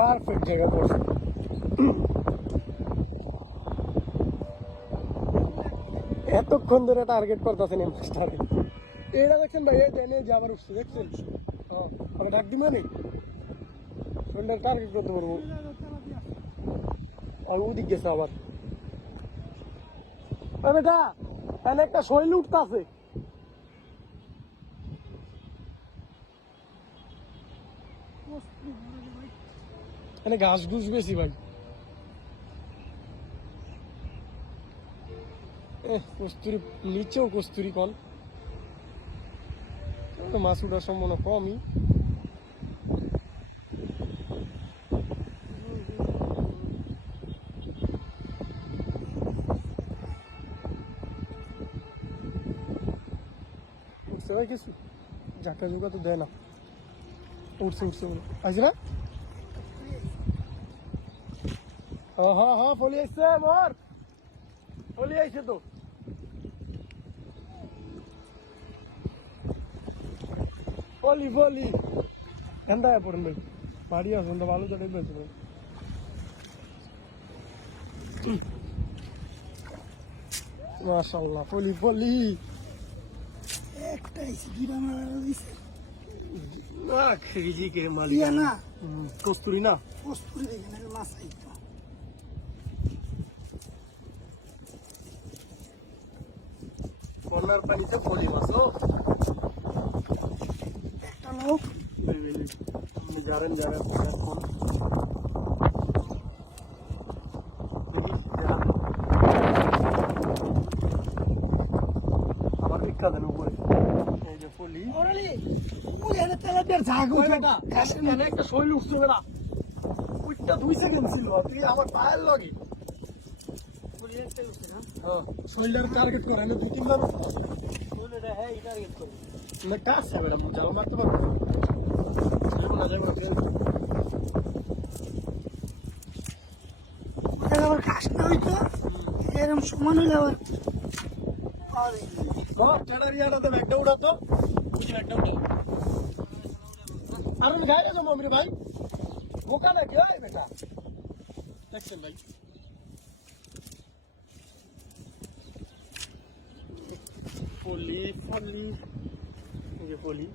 Perfect জায়গা পড়ছে। এতক্ষণ ধরে টার্গেট করতেছেন এই মাস্টারে। এটা দেখছেন ভাই, এই ট্রেনে যে আবার উঠছে দেখছেন। হ্যাঁ, আমি ডাক দিব না, শোল্ডার টার্গেট করতে পারবো। আর ওদিক গেছে আবার। বেটা এনে একটা শৈল উঠতে আছে। এনে ঘাস ঘুষ বেশি ভাই। কস্তুরি নিচেও কস্তুরি কন, মাছ উঠার সম্ভাবনা কমই। উঠছে ভাই কিছু, ঝাঁকা ঝুঁকা তো দেয় না। উঠছে উঠছে আইসি না। হ্যাঁ হ্যাঁ হ্যাঁ, ফলি আসছে মোর, ফলি আইছে তো। ফলি ফলি এন্দায় পড়েন ভাই, বাড়ি আসুন তো ভালো চলে পেয়েছে ভাই। মাশাআল্লাহ, ফলি ফলি একটা এসে দিবা মারা দিছে না, খেজি কে মালিক ইয়া না কস্তুরি না। কস্তুরি দেখেন এর মাছ আইতো কর্নার পানিতে ফলি মাছ ও একটা লোক জানেন জানেন আমার বিখ্যাত উপরে এই যে ফলি। ওরালি ওই এনে তেলাপিয়ার ঝাগ উঠে বেটা এখানে একটা শৈল উঠছে বেটা, ওইটা 2 সেকেন্ড ছিল তুই আমার পায়ের লগে। হ্যাঁ, শোল্ডার টার্গেট করে আমি 2-3 বার শোল্ডার হ্যাঁ এটা টার্গেট করে না কাজ আছে বেটা, জাল মারতে পারবো না যাবে না। ওটা আবার ঘাস না হইতো এরকম সমান হইলে আবার টেডারিয়াটাতে ব্যাগটা উঠাতো, বুঝি ব্যাগটা উঠে আর আমি গায়ে গেছো মমির ভাই, বোকা নাকি ওই বেটা দেখছেন ভাই। ফলি ফলি, এই যে ফলি